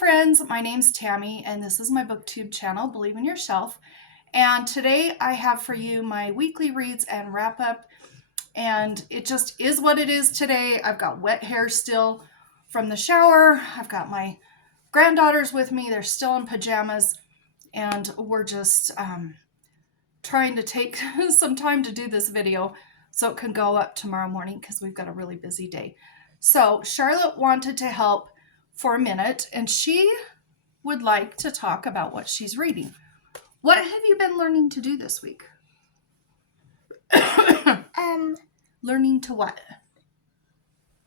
friends, my name's Tammy and this is my booktube channel, Believe in Yourself. And today I have for you my weekly reads and wrap up, and it just is what it is today. I've got wet hair still from the shower. I've got my granddaughters with me. They're still in pajamas, and we're just trying to take some time to do this video so it can go up tomorrow morning because we've got a really busy day. So Charlotte wanted to help for a minute, and she would like to talk about what she's reading. What have you been learning to do this week? Learning to what?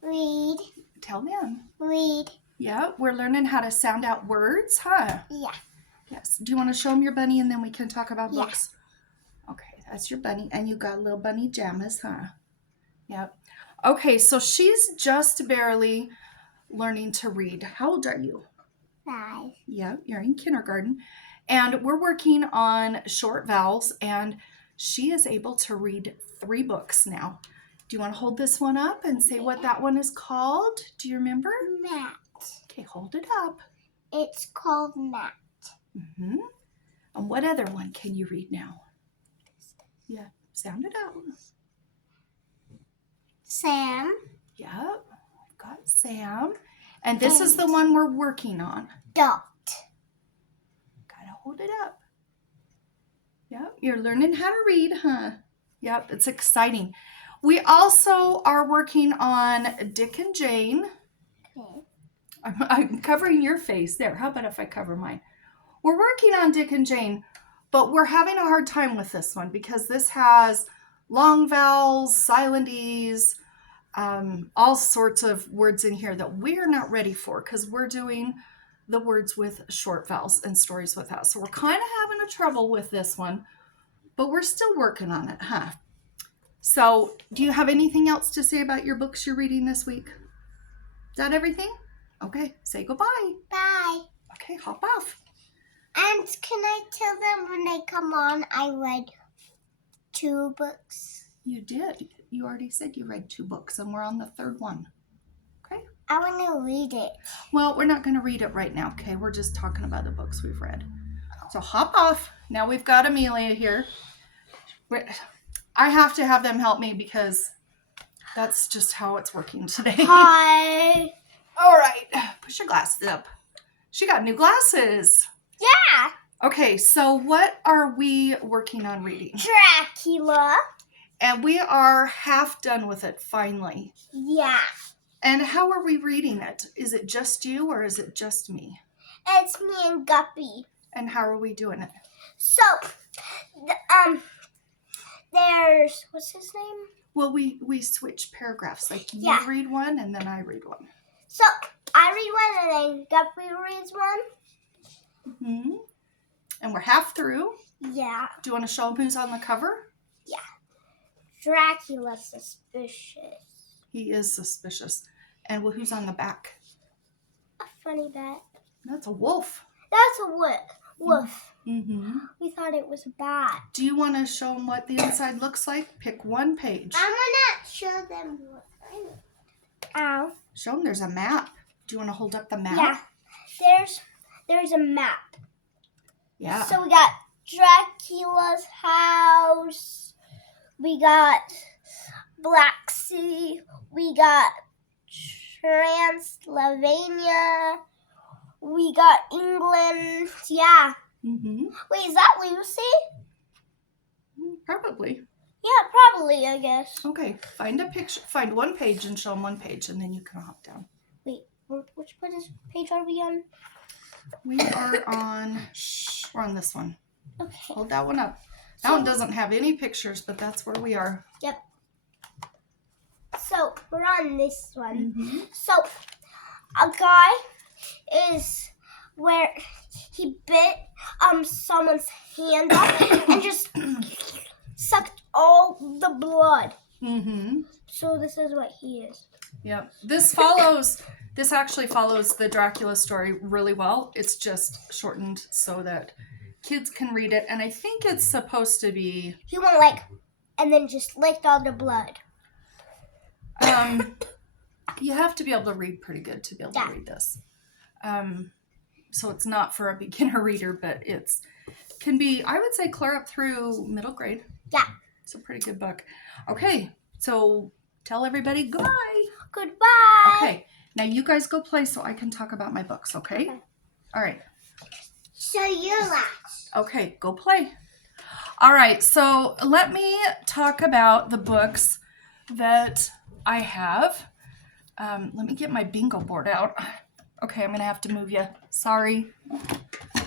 Read. Tell them. Read. Yeah, we're learning how to sound out words, huh? Yeah. Yes. Do you want to show them your bunny and then we can talk about Yeah. books? Okay, that's your bunny. And you got little bunny jammas, huh? Yep. Okay, so she's just barely learning to read. How old are you? 5. Yeah, you're in kindergarten. And we're working on short vowels, and she is able to read 3 books now. Do you want to hold this one up and say what that one is called? Do you remember? Mat. Okay, hold it up. It's called Mat. Mm-hmm. And what other one can you read now? Yeah, sound it out. Sam. Yep, I've got Sam. And this is the one we're working on. Dot. Gotta hold it up. Yep, you're learning how to read, huh? Yep, it's exciting. We also are working on Dick and Jane. Okay. I'm covering your face there. How about if I cover mine? We're working on Dick and Jane, but we're having a hard time with this one because this has long vowels, silent E's, all sorts of words in here that we're not ready for because we're doing the words with short vowels and stories without. So we're kind of having a trouble with this one, but we're still working on it, huh? So do you have anything else to say about your books you're reading this week? Is that everything? Okay, say goodbye. Bye. Okay, hop off. And can I tell them when they come on I read 2 books? You did. You already said you read 2 books, and we're on the 3rd one. Okay? I want to read it. Well, we're not going to read it right now, okay? We're just talking about the books we've read. So hop off. Now we've got Amelia here. I have to have them help me because that's just how it's working today. Hi. All right. Push your glasses up. She got new glasses. Yeah. Okay, so what are we working on reading? Dracula. And we are half done with it, finally. Yeah. And how are we reading it? Is it just you or is it just me? It's me and Guppy. And how are we doing it? So, there's, what's his name? Well, we switch paragraphs. Like you Yeah. read one and then I read one. So, I read one and then Guppy reads one. Mm-hmm. And we're half through. Yeah. Do you want to show them who's on the cover? Yeah. Dracula's suspicious. He is suspicious. And who's on the back? A funny bat. That's a wolf. That's a wolf. Mm-hmm. We thought it was a bat. Do you want to show them what the inside looks like? Pick one page. I'm gonna show them what I know. Ow. Show them there's a map. Do you want to hold up the map? Yeah. There's a map. Yeah. So we got Dracula's house. We got Black Sea. We got Transylvania. We got England. Yeah. Mm-hmm. Wait, is that Lucy? Probably. Yeah, probably, I guess. Okay. Find a picture. Find one page and show them one page, and then you can hop down. Wait, which page are we on? We are on. We're on this one. Okay. Hold that one up. That one doesn't have any pictures, but that's where we are. Yep. So, we're on this one. Mm-hmm. So, a guy is where he bit someone's hand off and just sucked all the blood. Mm-hmm. So, this is what he is. Yep. This actually follows the Dracula story really well. It's just shortened so that kids can read it. And I think it's supposed to be... He went and then just licked all the blood. You have to be able to read pretty good to be able to read this. so it's not for a beginner reader, but it's can be, I would say, clear up through middle grade. Yeah. It's a pretty good book. Okay, so tell everybody goodbye. Goodbye. Okay, now you guys go play so I can talk about my books, okay? All right. So you last. Okay, go play. All right, so let me talk about the books that I have. Let me get my bingo board out. Okay, I'm going to have to move you. Sorry.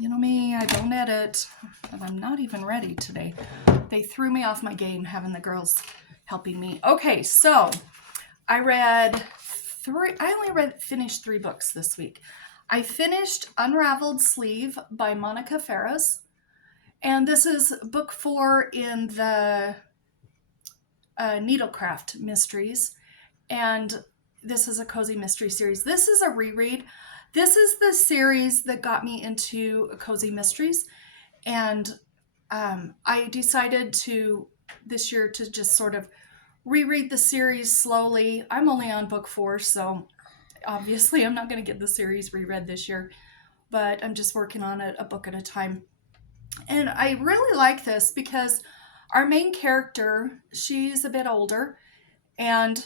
You know me, I don't edit, and I'm not even ready today. They threw me off my game having the girls helping me. Okay, so I finished 3 books this week. I finished Unraveled Sleeve by Monica Ferris, and this is book 4 in the Needlecraft Mysteries, and this is a cozy mystery series. This is a reread. This is the series that got me into cozy mysteries, and I decided this year to just sort of reread the series slowly. I'm only on book 4, so obviously I'm not going to get the series reread this year, but I'm just working on it a book at a time. And I really like this because our main character, she's a bit older, and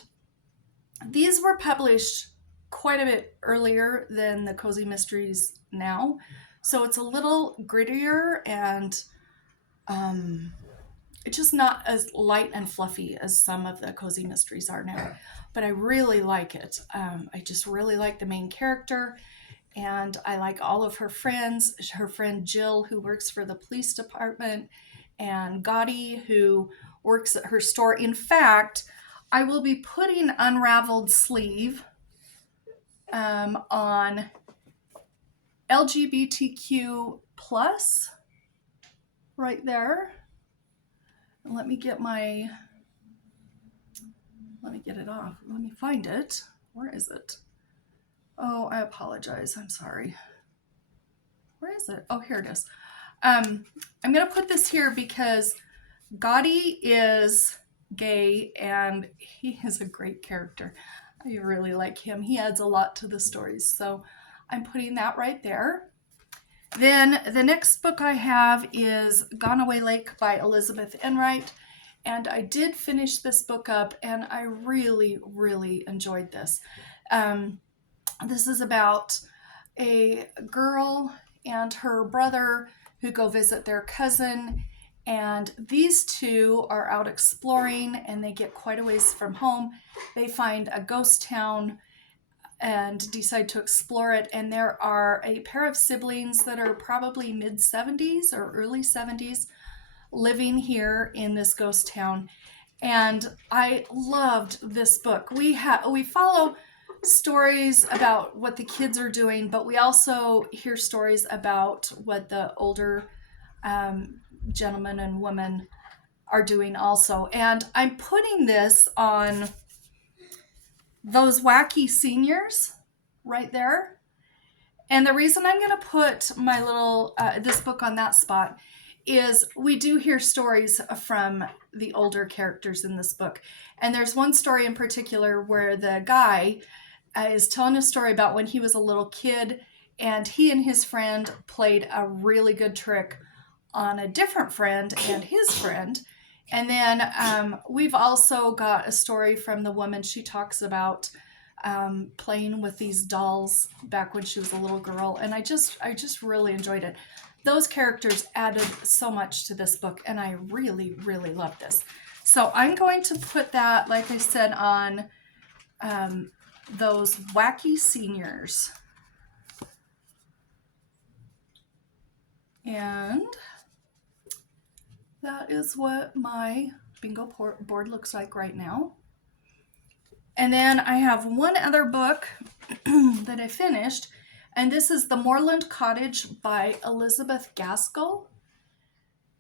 these were published quite a bit earlier than the cozy mysteries now, so it's a little grittier, and it's just not as light and fluffy as some of the cozy mysteries are now, but I really like it. I just really like the main character, and I like all of her friends. Her friend Jill, who works for the police department, and Gotti, who works at her store. In fact, I will be putting Unraveled Sleeve on LGBTQ plus right there. And let me get it off. Let me find it. Where is it? Oh, I apologize. I'm sorry. Where is it? Oh, here it is. I'm going to put this here because Gotti is gay, and he is a great character. I really like him. He adds a lot to the stories, so I'm putting that right there. Then the next book I have is Goneway Lake by Elizabeth Enright, and I did finish this book up, and I really, really enjoyed this. This is about a girl and her brother who go visit their cousin, and these two are out exploring, and they get quite a ways from home. They find a ghost town and decide to explore it, and there are a pair of siblings that are probably mid-70s or early 70s living here in this ghost town, and I loved this book. We follow stories about what the kids are doing, but we also hear stories about what the older gentlemen and women are doing also. And I'm putting this on those wacky seniors right there. And the reason I'm going to put my little this book on that spot is we do hear stories from the older characters in this book. And there's one story in particular where the guy is telling a story about when he was a little kid, and he and his friend played a really good trick on a different friend and his friend. And then we've also got a story from the woman. She talks about playing with these dolls back when she was a little girl, and I just really enjoyed it. Those characters added so much to this book, and I really, really love this. So I'm going to put that, like I said, on those wacky seniors. And that is what my bingo board looks like right now. And then I have one other book that I finished, and this is The Moorland Cottage by Elizabeth Gaskell.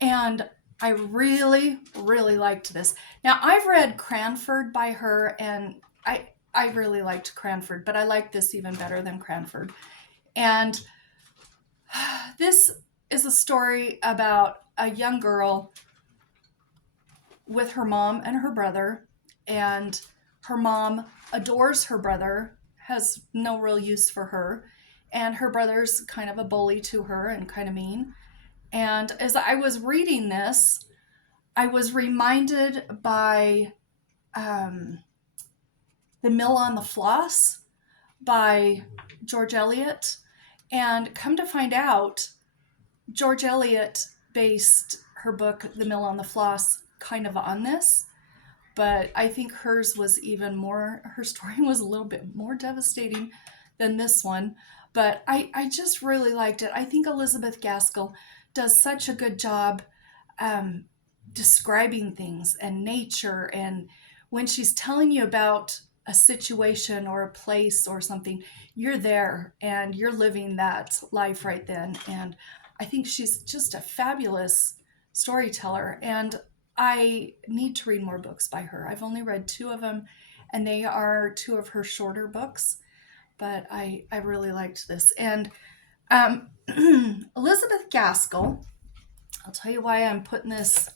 And I really, really liked this. Now, I've read Cranford by her, and I really liked Cranford, but I like this even better than Cranford. And this is a story about a young girl with her mom and her brother, and her mom adores her brother, has no real use for her, and her brother's kind of a bully to her and kind of mean. And as I was reading this, I was reminded by The Mill on the Floss by George Eliot. And come to find out, George Eliot based her book, The Mill on the Floss, kind of on this. But I think hers was even more, her story was a little bit more devastating than this one. But I just really liked it. I think Elizabeth Gaskell does such a good job describing things and nature. And when she's telling you about a situation or a place or something, you're there and you're living that life right then. And I think she's just a fabulous storyteller. And I need to read more books by her. I've only read 2 of them, and they are 2 of her shorter books. But I really liked this. And Elizabeth Gaskell, I'll tell you why I'm putting this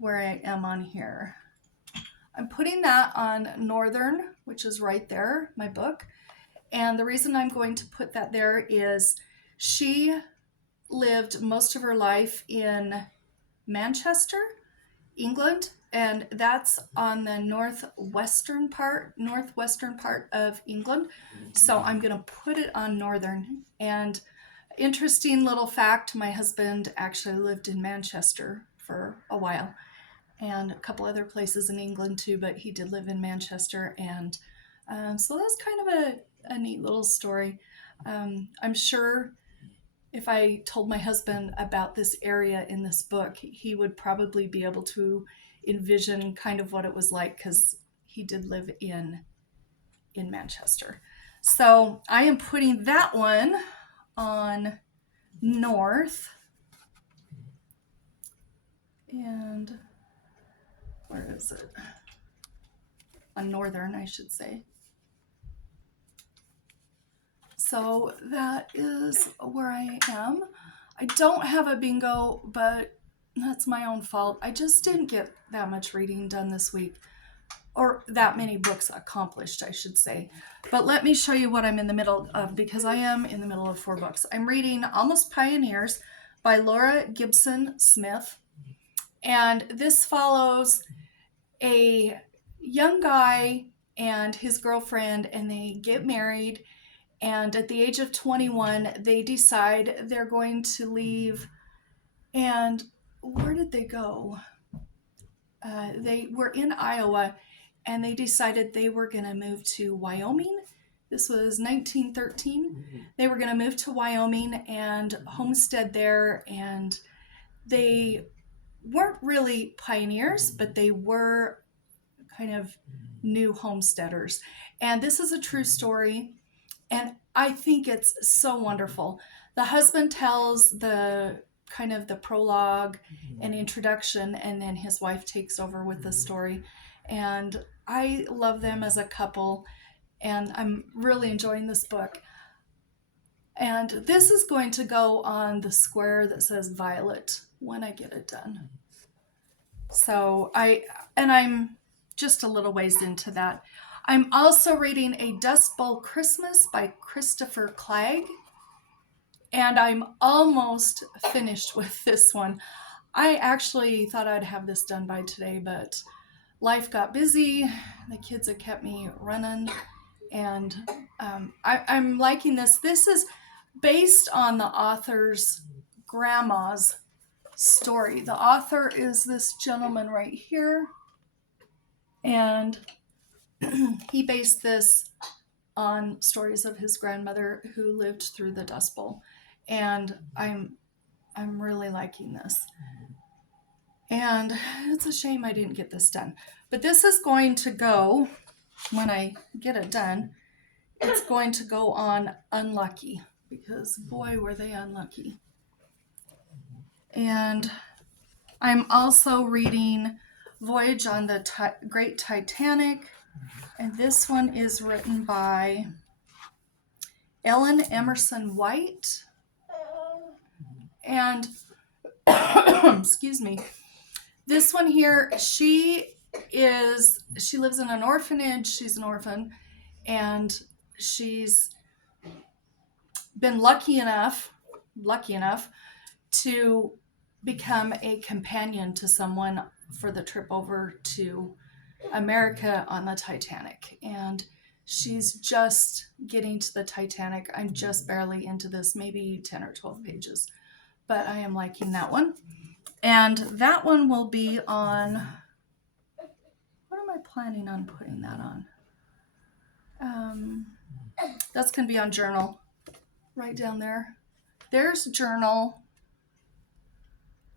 where I am on here. I'm putting that on Northern, which is right there, my book. And the reason I'm going to put that there is she lived most of her life in Manchester, England, and that's on the northwestern part of England. So I'm going to put it on Northern. And interesting little fact, my husband actually lived in Manchester for a while, and a couple other places in England too, but he did live in Manchester. And so that's kind of a neat little story. I'm sure if I told my husband about this area in this book, he would probably be able to envision kind of what it was like, because he did live in Manchester. So I am putting that one on North. And where is it? On Northern, I should say. So that is where I am. I don't have a bingo, but that's my own fault. I just didn't get that much reading done this week, or that many books accomplished, I should say. But let me show you what I'm in the middle of, because I am in the middle of 4 books. I'm reading Almost Pioneers by Laura Gibson Smith. And this follows a young guy and his girlfriend, and they get married. And at the age of 21, they decide they're going to leave. And where did they go? They were in Iowa, and they decided they were going to move to Wyoming. This was 1913. They were going to move to Wyoming and homestead there. And they weren't really pioneers, but they were kind of new homesteaders. And this is a true story. And I think it's so wonderful. The husband tells the kind of the prologue and introduction, and then his wife takes over with the story. And I love them as a couple, and I'm really enjoying this book. And this is going to go on the square that says Violet when I get it done. So I'm just a little ways into that. I'm also reading A Dustbowl Christmas by Christopher Clagg, and I'm almost finished with this one. I actually thought I'd have this done by today, but life got busy. The kids have kept me running, and I'm liking this. This is based on the author's grandma's story. The author is this gentleman right here, and he based this on stories of his grandmother who lived through the Dust Bowl, and I'm really liking this. And it's a shame I didn't get this done, but this is going to go, when I get it done, it's going to go on Unlucky, because boy were they unlucky. And I'm also reading Voyage on the Great Titanic, and this one is written by Ellen Emerson White. And excuse me, this one here, she lives in an orphanage. She's an orphan, and she's been lucky enough to become a companion to someone for the trip over to America on the Titanic. And she's just getting to the Titanic. I'm just barely into this, maybe 10 or 12 pages, but I am liking that one. And that one will be on, what am I planning on putting that on? That's going to be on journal, right down there. There's journal,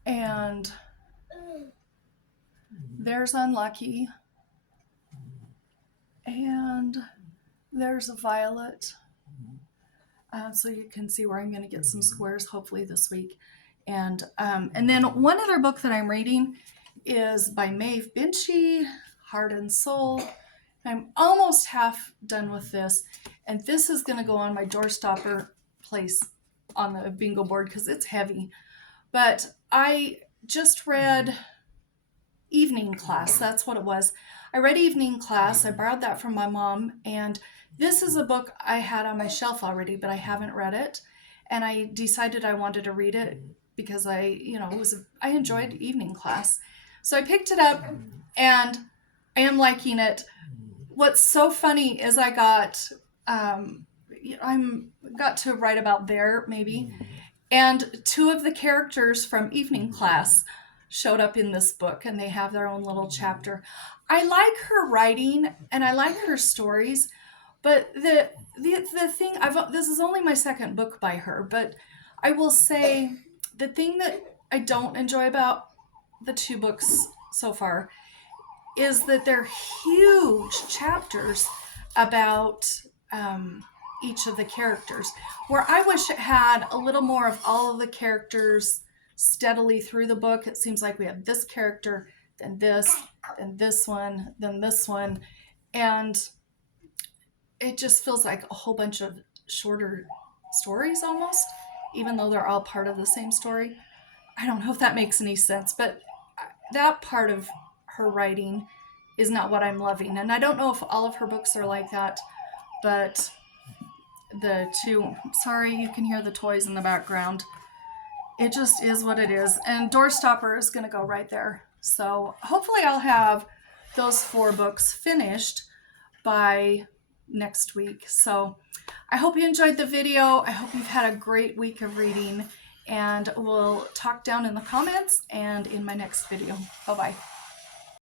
and there's unlucky, and there's a violet. So you can see where I'm going to get some squares hopefully this week. And then one other book that I'm reading is by Maeve, Binchy, Heart and Soul. I'm almost half done with this, and this is going to go on my doorstopper place on the bingo board because it's heavy. But I just read Evening Class. That's what it was. I read Evening Class. I borrowed that from my mom, and this is a book I had on my shelf already, but I haven't read it, and I decided I wanted to read it because I enjoyed Evening Class. So I picked it up, and I am liking it. What's so funny is I got to write about there maybe, and two of the characters from Evening Class showed up in this book, and they have their own little chapter. I like her writing and I like her stories, but the thing, this is only my second book by her, but I will say the thing that I don't enjoy about the two books so far is that they're huge chapters about each of the characters, where I wish it had a little more of all of the characters steadily through the book. It seems like we have this character, then this one, then this one, and it just feels like a whole bunch of shorter stories almost, even though they're all part of the same story. I don't know if that makes any sense, but that part of her writing is not what I'm loving. And I don't know if all of her books are like that, but the two, sorry, you can hear the toys in the background. It just is what it is. And Doorstopper is going to go right there. So hopefully I'll have those 4 books finished by next week. So I hope you enjoyed the video. I hope you've had a great week of reading, and we'll talk down in the comments and in my next video. Bye-bye.